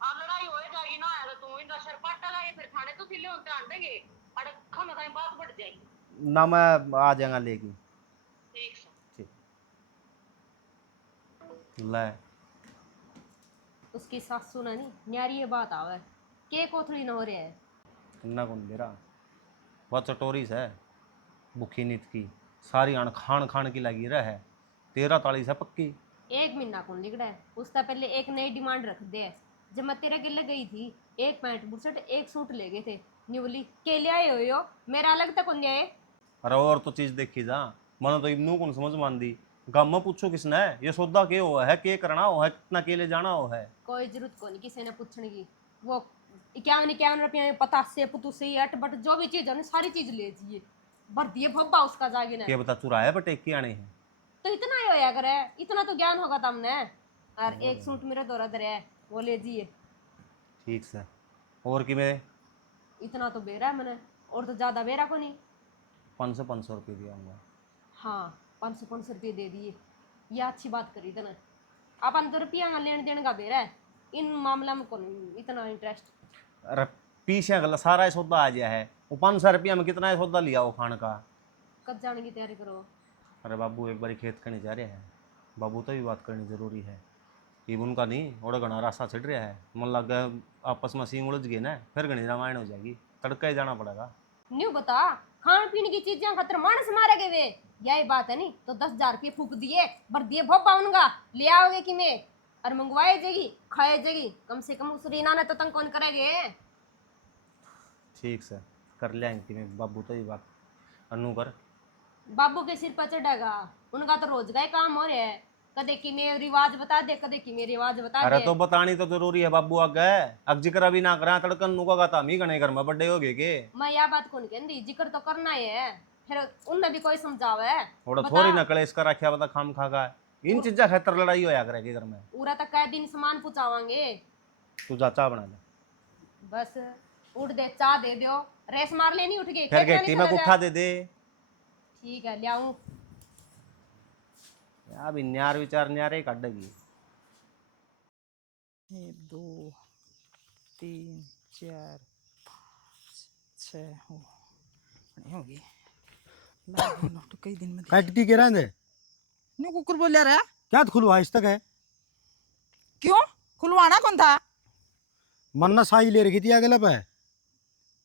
आ लड़ाई हो जाएगी ना है तो तू इनका सर पट्टा लाए फिर थाने तो सिले होते आन देंगे अरे खाना खाई बात बढ़ जाएगी। ना मैं आ जाऊंगा लेके। ठीक है ठीक ले उसकी सासू ना नहीं न्यारी ये बात आवे के कोथड़ी न हो रहा है। ना कौन मेरा बहुत चटोरीस है भूखी नीत की सारी अण खान खान की लगी रह है 13 है पक्की। एक महीना कौन लिगड़ा है उसका पहले एक नई डिमांड रख दे। जब मैं तेरे गिले गई थी एक पैंट बुरसट एक सूट ले गए थे नी बोली के ले आए हो मेरा अलग तक कौन आए। अरे और तो चीज देखी जा मन तो इनू कौन समझ मान दी गम में पूछो किसने है ये सौदा के हुआ है के करना हो है कितना के ले जाना हो है। कोई जरूरत को नहीं किसी ने पूछने की वो 51 रुपया पतासे पुतुसे अट बट जो भी चीज है ना सारी चीज ले जाइए भर दिए भब्बा उसका जागे ना के बता चुराया बटे के आने हैं। तो इतना ही होया करे इतना तो ज्ञान होगा तुमने। और एक सूट मेरा दौरा दर है वो ले जाइए। ठीक से और कि मैं इतना तो बेरा है मैंने और तो ज्यादा बेरा को नहीं। 500 रुपये दिया हूँ। हाँ 500 रुपये दे दिए ये अच्छी बात करी थे ना अपन तो रुपया लेने देने का बेरा है इन मामला में कौन इतना इंटरेस्ट। अरे पीछे गला सारा ही सौदा आ गया है वो 500 रुपया में कितना ही सौदा लिया वो खाने का। कब जाने की तैयारी करो। अरे बाबू एक बार खेत करने जा रहे हैं बाबू तो भी बात करनी जरूरी है ये उनका नहीं और घना रास्ता छिड़ रहा है मन लग गया आपस में सींग उलझ गए ना फिर घनी रामायण हो जाएगी तड़का ही जाना पड़ेगा। न्यू बता खान पीने की चीजें खतर मानस मारे गए वे यही बात है नहीं तो 10,000 रुपये फूक दिए भर दिए भोपा उनका ले आओगे कि मैं और मंगवाए जाएगी खाए जाएगी कम से कम उस रीना ने तो तंग कौन करेगे। ठीक से कर लेंगे मैं बाबू तो ही बात अनु कर बाबू के सिर पर चढ़ेगा उनका तो रोज का ही काम हो रहा है कदे कि मैं रिवाज बता दे कदे कि मैं रिवाज बता अरे दे। तो बतानी तो जरूरी है बाबू आगे अब जिक्र भी ना करा तड़कन नु का गाता मी गने घर में बड़े हो गए के मैं यह बात कौन कहती जिक्र तो करना ही है फिर उनने भी कोई समझावे थोड़ा बता। थोड़ी ना कलेश कर रखा बता खाम खा का इन चीजा खातर लड़ाई होया करे के घर में। पूरा तक कै दिन सामान पुचावांगे तू जा चाह बना ले बस उठ दे चाह दे दो रेस मार लेनी उठ गई फिर खेत में गेटी नहीं में चला उठा जाए। दे दे ठीक है लियाऊं अब न्यार विचार न्यारे काटेगी। 1 2 3 4 5 6 होगी तो कई दिन में कटती के रहने न्यू कुकुर बोल रहा है क्या खुलवा इस तक है क्यों खुलवाना कौन था मन्ना साई ले रखी थी आगे लप है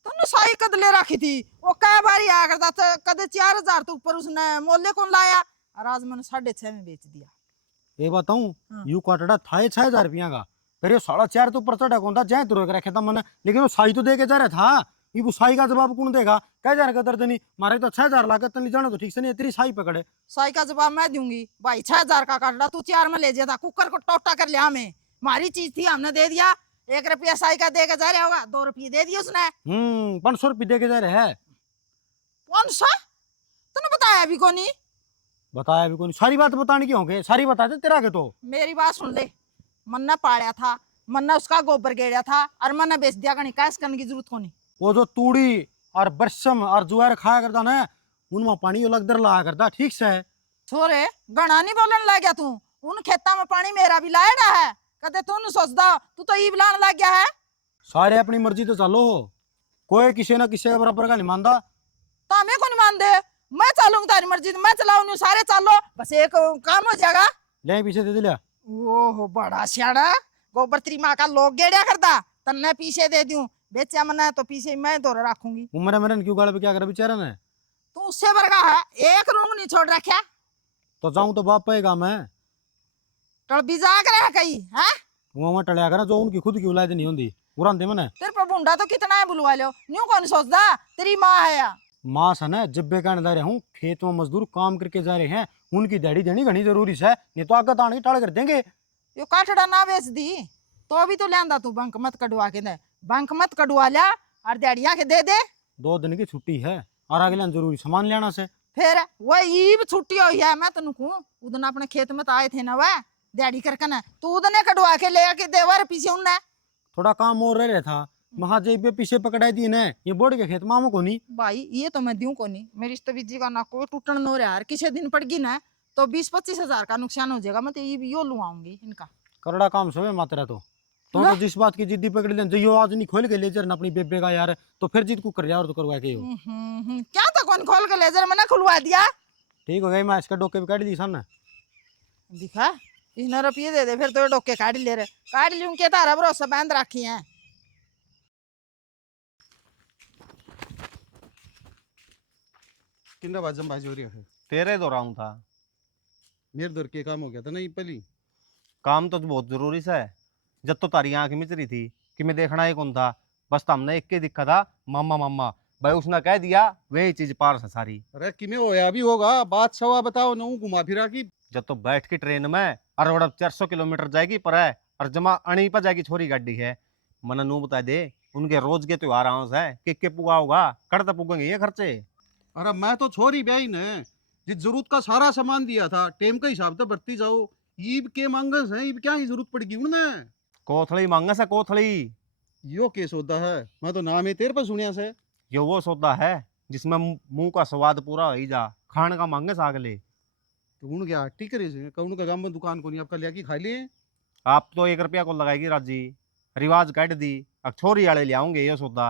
तूने साई कद ले रखी थी वो कै बारी आया करता था कदे 4,000 तो ऊपर उसने मोले कौन लाया और आज मैंने 6.5 में बेच दिया। ये बताऊं हाँ। यू काटड़ा था 6,000 रुपया का फिर ये 4.5 तो ऊपर चढ़ा कौन था जय तो रोक रखे था मैंने लेकिन वो साई तो दे के जा रहा था ये वो साई का जवाब कौन देगा कह जा रहा दर्द नहीं मारे तो 6,000 लागत नहीं जाना तो ठीक से नहीं तेरी साई पकड़े साई का जवाब मैं दूंगी भाई 6,000 का काटड़ा तू 4 में ले जाता कुकर को टोटा कर लिया हमें हमारी चीज थी हमने दे दिया 1 रुपया साई का दे के जा रहा होगा 2 रुपये दे दिए उसने 500 रुपये दे के जा रहे है 500 तूने बताया भी कोनी बताया भी कौन सारी बात बताने की होंगे सारी बता दे तेरा के तो मेरी बात सुन ले मन्ना पाड़ा था मन्ना उसका गोबर गेड़ा था और मन्ना बेच दिया कहीं कैस करने की जरूरत कोनी। वो जो तूड़ी और बरसम और जुआर खाया करता ना उनमें पानी अलग दर लाया करता ठीक से है छोरे गणा नहीं बोलने लग गया तू उन खेता में पानी मेरा भी लाएगा है कदे तू नहीं सोचता तू तो ईब लाने लग गया है। सारे अपनी मर्जी तो चलो कोई किसी ना किसी के बराबर का नहीं मानता तो हमें को नहीं मान दे मैं चलूंगी तारी मर्जी मैं चलाऊंगी सारे चलो बस एक काम हो जाएगा ले पीछे दे दिया। ओहो बड़ा सियाड़ा, गोबर तेरी माँ का लोग गेड़िया करता, तन्ने पीछे दे दूं, बेचा मना तो पीछे मैं तो रखूंगी। उम्र मेरे क्यों गाल पे क्या करे बेचारा ने। तू उससे वर्गा है, एक रूम नहीं छोड़ रखा। तो जाऊं तो बाप पाएगा मैं। टल बिजा करे कहीं है। वो मैं टलिया करा जो उनकी खुद की औलाद नहीं होती बुरांदे मैंने। तेरे पर भूंडा तो कितना है बुलवा लो, न्यू कौन सोचता तेरी माँ है या। माँ सन है जब बेकान जा रहे हूँ खेत में मजदूर काम करके जा रहे हैं, उनकी दिहाड़ी देनी घनी जरूरी है, नहीं तो आगे तान के टाल कर देंगे। यो काठड़ा ना बेच दी तो अभी तो लियांदा तू बंक मत कटवा के दे, बंक मत कटवा लिया और दिहाड़ियाँ के दे दे। 2 दिन की छुट्टी है और आगे लान जरूरी सामान लेना से। फिर वह ईब छुट्टी हुई है, मैं तेन कहूँ उदन अपने खेत में तो आए थे ना वह दिहाड़ी करके ना, तू उदने कटवा के ले के देवर पीछे उनने। थोड़ा काम और रह रहा था, महाजेब पे पीछे पकड़ाई दी ने, ये बोर्ड के खेत मामू को नहीं। भाई ये तो मैं दूं को नहीं, मेरी तो बीजी का ना कोई टूटन नो रहा यार, किसी दिन पड़ गई ना तो 20-25 हजार का नुकसान हो जाएगा। मैं तो ये यो लुआऊंगी इनका। करड़ा काम सोए मात्रा तो जिस बात की जिद्दी पकड़ लें जो आज नहीं खोल के ले जर अपनी बेबे का यार, तो फिर जिद को कर जा और तो करवा के हो। क्या तो कौन खोल के लेजर मैंने खुलवा दिया। ठीक हो गई, मैं इसका डोके पे काट दी सन। दिखा इसने रुपये दे दे फिर तो डोके काट ले रहे, काट लूं के तारा भरोसा बांध रखी है। किन्ना बाजम बाजी हो रही है। तेरे दो राउंड था। मेरे दर के काम हो गया था नहीं पहली। काम तो बहुत जरूरी सा है। जब तो तारी आंख मिच रही थी कि मैं देखना ही कौन था, बस हमने एक के दिखा था मामा मामा, भाई उसने कह दिया वही चीज पार से सारी। अरे किमें होया भी होगा, बात सवा बताओ ना घुमा फिरा की। जब तो बैठ के ट्रेन में अरवड़ 400 किलोमीटर जाएगी पर है और जमा अणी पर जाएगी छोरी गाड़ी है। मन नू बता दे उनके रोज के त्योहार आउस है के पुगा होगा कड़ता पुगेंगे ये खर्चे। अरे मैं तो छोरी ब्याई ने जिस जरूरत का सारा सामान दिया था, टेम का हिसाब तो बरती जाओ। ईब के मांगस है, ईब क्या ही जरूरत पड़ेगी उन्हें। कोथड़ी मांगस है कोथड़ी। यो के सौदा है, मैं तो नाम है तेरे पर सुनिया से। ये वो सौदा है जिसमें मुंह का स्वाद पूरा हो ही जा, खान का मांगस आगले। तो उन क्या टिकरे से कौन का गांव में दुकान को नहीं आपका लिया की खा लिए। आप तो 1 रुपया को लगाएगी राजी, रिवाज काट दी, अब छोरी वाले ले आऊंगे ये सौदा।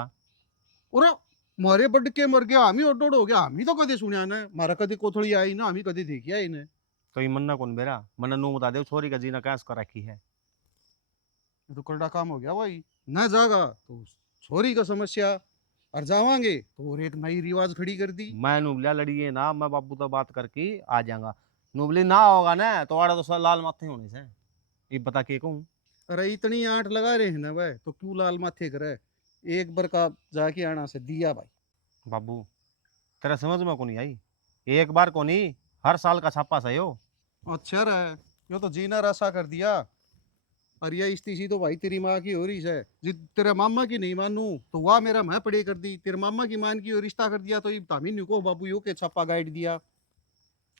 और मारे बड के मर गया, हम ही ओडोड हो गया, हम ही तो कदे सुनिया ने, मारा कदे कोथड़ी आई ना, हम ही कदे देखी आई ने। तो ये मन्ना कौन बेरा, मन नू बता दे छोरी का जीना कैस कर रखी है। ये तो करड़ा काम हो गया भाई। न जागा तो छोरी का समस्या, और जावांगे तो और एक नई रिवाज खड़ी कर दी। मैं नुबलिया लड़िए ना, मैं बाबू तो बात करके आ जाऊंगा। नुबली ना होगा ना तो आड़ा तो लाल माथे होने से ये बता के कहूँ। अरे इतनी आंट लगा रहे हैं ना वह, तो क्यों लाल माथे करे। एक बार का जाके आना से दिया भाई। बाबू तेरा समझ में को नहीं आई, एक बार को नहीं हर साल का छापा सही हो। अच्छा रहा यो तो जीना रसा कर दिया। और ये इस्तीसी तो भाई तेरी माँ की हो रही है, जिद तेरे मामा की नहीं मानू तो वह मेरा मैं पढ़े कर दी, तेरे मामा की मान की और रिश्ता कर दिया तो ये तामीन को बाबू यो के छापा गाइड दिया।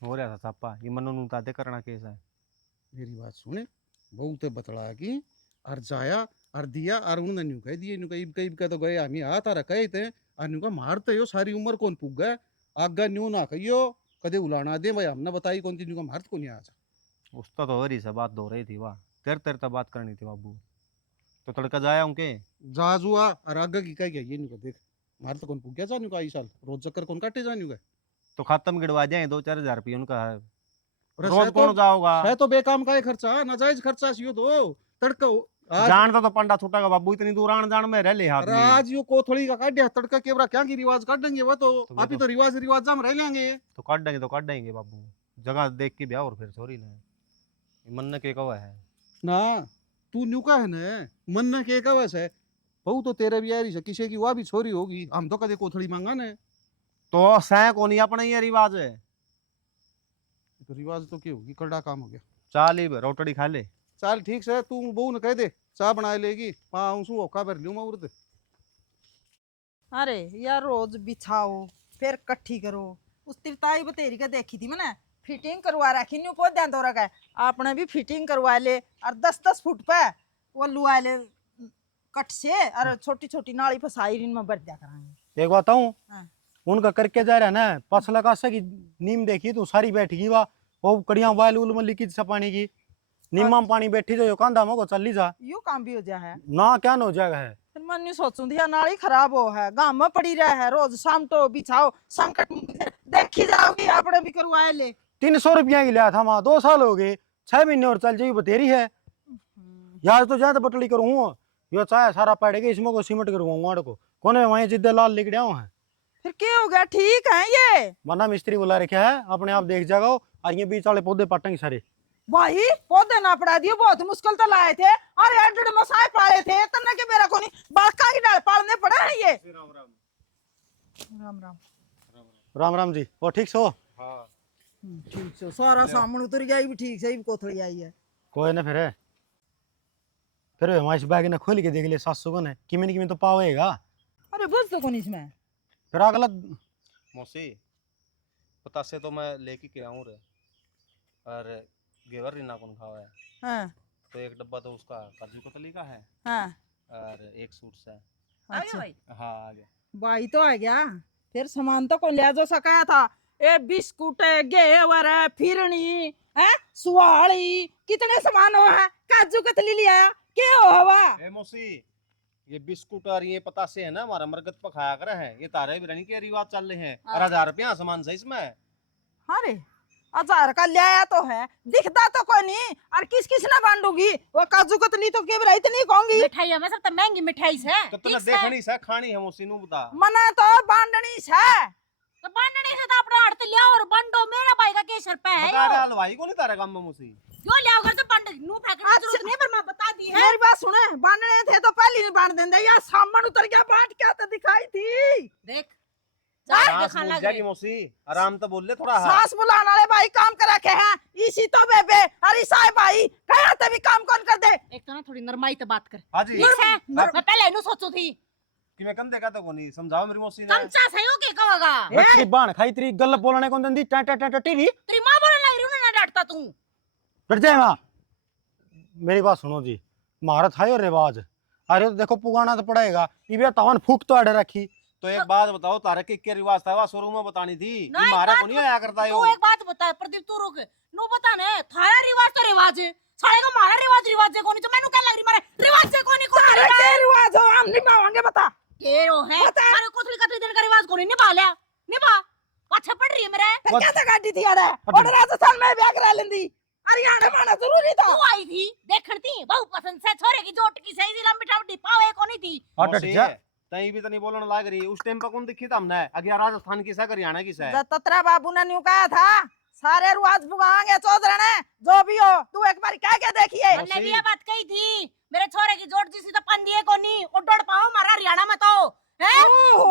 हो रहा था छापा, ये मनो नू तादे करना केस है। मेरी बात सुने, बहुत बतला की और जाया और दिया और उन्होंने न्यू कह दिए, न्यू कही कह तो गए हम आ तारा कहे थे और न्यू का मारते हो सारी उम्र कौन पुग गए आगा न्यू ना कहियो कदे उलाना दे भाई, हमने बताई कौन सी न्यू का मारत को नहीं आ जा। उसका तो हो रही से बात हो रही थी, वाह तेर तेर तो बात करनी थी बाबू। तो तड़का जाया उनके जाजुआ और आगा की कह गया ये न्यू का देख मारत कौन पुग गया जा न्यू का इस साल रोज चक्कर कौन काटे जा न्यू का। तो खातम गिड़वा जाए 2-4 हजार रुपये उनका है, अरे रोज कौन जाओगा। है तो बेकाम का खर्चा, नाजायज खर्चा सियो तो तड़का आज। जान तो पंडा छूटेगा बाबू, इतनी दूर आन जान में रह ले हाथ अरे में। आज यो कोथड़ी का काट दिया तड़का केवरा क्या की रिवाज काट देंगे वो तो वो आप ही तो- तो रिवाज जाम रह लेंगे। तो काट देंगे बाबू, जगह देख के ब्याह और फिर छोरी ले मन के कवा है ना तू न्यू का है न मन न के का वैसे बहु तो तेरे भी यारी से किसी की वह भी छोरी होगी, हम तो कदे कोथड़ी मांगा ने। तो सह को नहीं अपना ये रिवाज है। तो रिवाज तो क्या होगी, करड़ा काम हो गया। चाल ही रोटड़ी खा ले। चल ठीक से तू बहू ने कह दे चाय बना लेगी, पाऊँ सू औका भर लूँ मैं उर्द। अरे यार रोज बिछाओ फिर कट्ठी करो, उस तिरताई बतेरी का देखी थी मैंने, फिटिंग करवा रखी न्यू को ध्यान तो रखा है, आपने भी फिटिंग करवा ले और 10-10 फुट पे वो लुआ ले कट से और छोटी छोटी नाली फसाई इनमें बढ़ दिया कराएंगे। एक बात बताऊं, हाँ। उनका करके जा रहा है ना पसला का की नीम देखी तो सारी बैठी वाह, वो कड़िया वाल उल में लिखी सा पानी की नीमा में पानी बैठी जो कांधा मो को चली जा यू काम भी हो जा है ना क्या न हो जाएगा है। फिर मन नहीं सोचूं दिया नाली खराब हो है, गांव में पड़ी रहा है, रोज शाम तो बिछाओ संकट देखी जाओगी, आपने भी करवाए ले। 300 रुपया की लिया था वहाँ 2 साल हो गए, 6 महीने और चल जाएगी बतेरी है। यार तो ज्यादा बटली करूँ यो चाहे सारा पड़ेगा इसमें को सीमेंट करवाऊंगा को कोने वहीं जिद्दे लाल लिख गया है। फिर क्या हो गया? ठीक है ये वरना मिस्त्री बुला रखा है अपने आप देख जाओ और ये बीच वाले पौधे पटेंगे सारे। भाई पौधे ना पड़ा दियो, बहुत मुश्किल तो लाए थे और एडड मसाए पाले थे तन्ने के मेरा को नहीं बाका ही डाल पालने पड़ा है ये। राम राम राम राम जी वो ठीक सो। हाँ ठीक से सारा सामान उतर गया भी ठीक से ही कोथड़ी आई है। कोई ना फिर हमारे बैग ने खोल के देख लिया 700 को ने किमी तो पावेगा। अरे बुझ तो कौन इसमें फिर अगला मौसी पता से तो मैं लेके के आऊँ रे और गेवर रिना कौन खावा है। हाँ तो एक डब्बा तो उसका काजू कतली का है हाँ और एक सूट से। अच्छा हाँ आ गया भाई तो आ गया। फिर सामान तो कौन ले जो सकाया था? ए बिस्कुट घेवर फिरनी है सुवाली कितने सामान हो है। काजू कतली लिया क्या हो हवा? ए मौसी ये बिस्कुट और ये पता से है ना हमारा मरगत पखाया करे हैं ये तारे बिरयानी के रिवाज चल रहे हैं और 1000 रुपया सामान सही इसमें। अरे 1000 का ले आया तो है दिखता तो कोई नहीं और किस किस ना बांटूंगी वो काजू कतली तो के बराई इतनी कहूंगी। मिठाई में सब तो महंगी मिठाई से तो तुमने देखनी से खानी है मौसी नु बता। मना तो बांटनी है तो बांटने से तो अपना हट लिया और बंडो मेरा भाई का केसर पे है बता रहा हलवाई को नहीं तारे काम में मौसी यो ले घर से बंड नु फेंकने की जरूरत नहीं पर मैं बता दी है। मेरी बात सुने बांटने थे तो पहले नहीं बांट देंगे यार सामान उतर गया बांट क्या तो दिखाई थी। देख सांस फूल जाएगी मौसी आराम तो बोल ले थोड़ा। हाँ सास बुलाने वाले भाई काम करा के हैं इसी तो बेबे अरे साहब भाई कहा तभी काम कौन कर दे। एक तो ना थोड़ी नरमाई से बात कर हाँ जी ठीक है मैं पहले इनु सोचू थी कि मैं कम देखा तो कोनी समझाओ मेरी मौसी ने। चमचा सही हो के कहोगा बच्ची बाण खाई तेरी गल बोलने को दंदी टा टा टा टीवी तेरी मां बोलने लग रही ना डांटता तू डर जाए मां। मेरी बात सुनो जी महारत है और रिवाज अरे तो देखो पुगाना तो पड़ेगा ये तवन फूक तो अड़े रखी। तो एक बात बताओ तारे के क्या रिवाज था शुरू में बतानी थी कि नहीं, हमारा बात को नहीं आया करता तू एक बात बता प्रदीप तू रुक नु बता ने थारा रिवाज तो रिवाज है साले का मारा रिवाज है कोनी तो मैनू क्या लग रही मारे रिवाज से कोनी को अरे क्या रिवाज हो हम निभाएंगे बता केरो है बता। मारे कोथली कतली दिन का रिवाज कोनी निभा लिया निभा अच्छा पड़ रही है मेरे फिर क्या था गाड़ी थी अरे और राजस्थान में ब्याह करा लेंदी हरियाणा माना जरूरी था। तू आई थी देखण थी बहु पसंद से छोरे की जोट की सही जिला मिठा मिठी पावे कोनी थी हट जा तई भी तो नहीं बोलने लग रही उस टाइम पर कौन दिखी था हमने अगर राजस्थान की सा हरियाणा की सा जब ततरा बाबू ने न्यू कहा था सारे रुआज भुगाएंगे चौधरी ने जो भी हो तू एक बार क्या क्या देखिए। हमने भी ये बात कही थी मेरे छोरे की जोट जिसी तो पंदिए कोनी और डोड़ पाओ मारा हरियाणा में तो है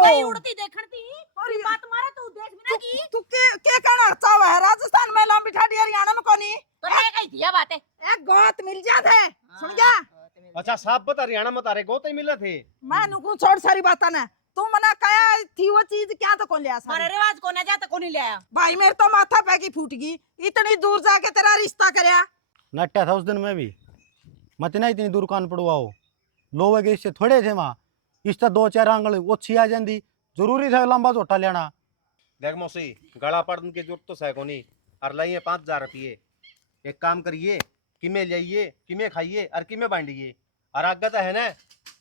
गई उड़ती देखण थी और ये बात मारा तू देख बिना की तू के कहना चाहवा है राजस्थान में लंबी ठाडी हरियाणा में कोनी तो मैं कही थी ये बात है एक गोत मिल जात है सुन गया। अच्छा साहब बता हरियाणा में तारे गोते ही मिले थे। मैं नुकू छोड़ सारी बात ना तू मना कया थी वो चीज क्या तो कौन ले आया मारे रिवाज को ना जाता कोनी ले आया भाई मेरे तो माथा पे की फूट गई इतनी दूर जाके तेरा रिश्ता करया। नट्टा था उस दिन में भी मत ना इतनी दूर कान पड़वाओ लोग इससे थोड़े थे वहाँ इससे 2-4 आंगल ओछी आ जाती जरूरी था लंबा झोटा लेना। देख मौसी गला पड़न की जरूरत तो सै कोनी और लाइए 5000 रुपये एक काम करिए किमे लाइए किमे खाइए और किमे बांटिए और आगे तो है ना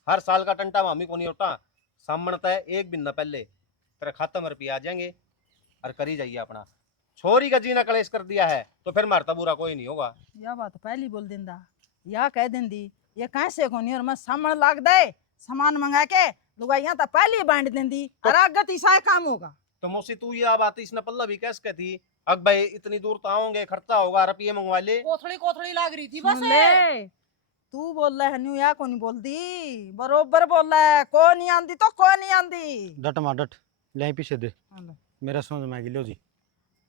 हर साल का टंटा मामी को नहीं होता सामने है एक महीना पहले तेरे खाते में रुपये आ जाएंगे और करी जाइए अपना छोरी का जीना कलेश कर दिया है तो फिर मारता बुरा कोई नहीं होगा। यह बात पहली बोल दिंदा या कह दिंदी ये कैसे कोनी और मैं सामने लाग दे सामान मंगा के लुगाइया तो पहले बांट दिंदी और आगे तीसरा काम होगा। तो मौसी तू ये बात इसने पल्ला भी कैसे कहती अग भाई इतनी दूर तो आओगे खर्चा होगा रुपये मंगवा ले कोथली लाग रही थी बस सुन ले तू बोल रहा है न्यू या को नहीं बोल दी बरोबर बोल रहा है को नहीं आंदी तो को नहीं आंदी डट मा डट ले पीछे दे मेरा समझ में आ गई लो जी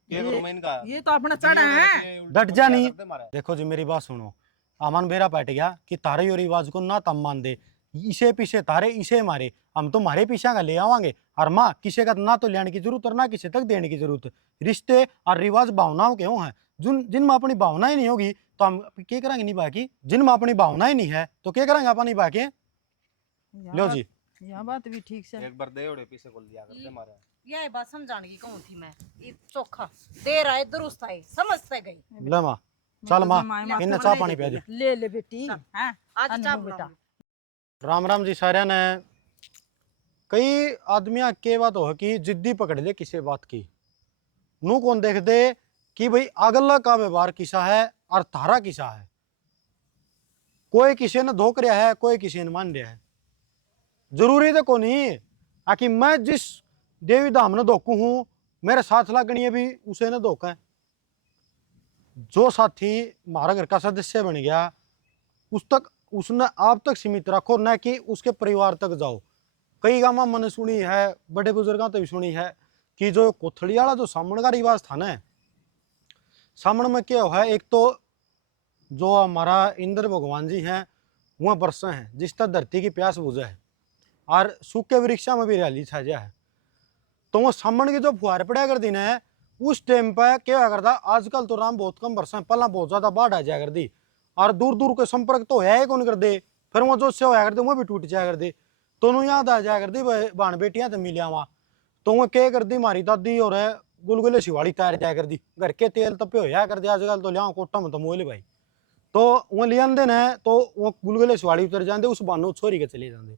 ये तो अपना चढ़ा है डट जा नहीं। देखो जी मेरी बात सुनो अमन बेरा बैठ गया कि तारे और रिवाज को ना तम मान दे इसे पीछे तारे इसे मारे हम तो मारे पीछे का ले आवांगे और माँ किसी का ना तो लेने की जरूरत और ना किसी तक देने की जरूरत। रिश्ते और रिवाज भावनाओं के हैं जिनमें अपनी भावनाएं नहीं होगी तो हम क्या करेंगे निभा की जिनमें अपनी भावनाएं नहीं है तो क्या करेंगे अपन निभा के। लो जी यह बात भी ठीक से एक बार दे ओड़े पीछे खोल दिया करते मारे ये बात समझाने की कौन थी मैं ये चोखा दे रहा है दुरुस्त है समझते गई ले माँ चल माँ इन्हें चाह पानी पिया दे ले ले बेटी हाँ आज चाह बेटा राम राम जी सारे ने कई आदमियां के बात हो कि जिद्दी पकड़ ले किसी बात की नू कौन देख दे कि भाई अगला का व्यवहार किसा है और थारा किसा है। कोई किसी ने धोख रहा है, कोई किसी ने मान रहा है। जरूरी तो को नहीं आकि मैं जिस देवी धाम ने धोखू हूं, मेरे साथ लगनी है भी उसे ने धोखा है। जो साथी हमारा घर का सदस्य बन गया उस तक उसने आप तक सीमित रखो, न कि उसके परिवार तक जाओ। कई गाँव मैंने सुनी है, बड़े बुजुर्गों तो भी सुनी है कि जो कोथड़ी वाला जो सामण का रिवाज था ना, सामण में क्या है, एक तो जो हमारा इंद्र भगवान जी हैं वह बरसे हैं जिस तक धरती की प्यास बुझे है, और सूखे वृक्षा में भी रैली छा जाए है। तो वो सामण की जो फुहार पड़ा कर दी है उस टाइम पर क्या करता, आजकल तो राम बहुत कम बरसा, पहला बहुत ज्यादा बाढ़ आ जाया कर दी, और दूर दूर के संपर्क तो है कौन कर दे, फिर वो जो से होया कर दे वो भी टूट जाया कर दे। तो उन्होंने याद आ जाया कर दी बाण बेटियां तो मिलिया वहां। तो वो क्या कर दी, मारी दादी और गुलगुले शिवाड़ी तैयार जाया कर दी, घर के तेल तपे होया कर दी, आजकल तो लिया कोटा में तो मोले भाई। तो वो लियान देन है तो वो गुलगुले शिवाड़ी उतर जाते, उस बानो छोरी के चले जाते।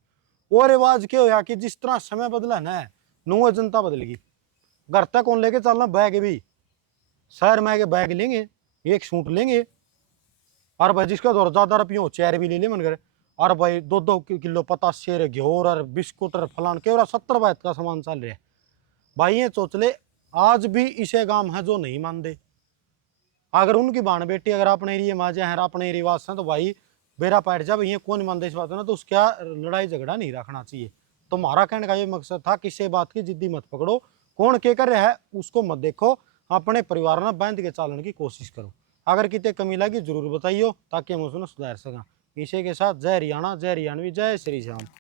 वो रिवाज क्या होया कि जिस तरह समय बदला ना, नुआ जनता बदलेगी। घर तक कौन लेके चलना बैग भी, शहर में आके बैग लेंगे, एक सूट लेंगे, और भाई जिसका दौर ज्यादा रुपये हो चेयर भी ले ले मन करे, और भाई 2-2 किलो पतासे घ्योर और बिस्कुट और फलान केवरा 70 बात का सामान चल रहा है भाई। ये सोच ले आज भी इसे गांव है जो नहीं मानते। अगर उनकी बाण बेटी अगर अपने एरिया में आ जाए अपने रिवाज से, तो भाई बेरा पैर जब ये कौन मानते इस बात ना, तो उसका लड़ाई झगड़ा नहीं रखना चाहिए। तो हमारा कहने का ये मकसद था, किसी बात की जिद्दी मत पकड़ो, कौन क्या कर रहा है उसको मत देखो, अपने परिवार में बांध के चलने की कोशिश करो। अगर कितने कमी लगी जरूर बताइयो ताकि हम उसमें सुधार सका। इसी के साथ जय हरियाणा, जय हरियाणवी, जय श्री श्याम।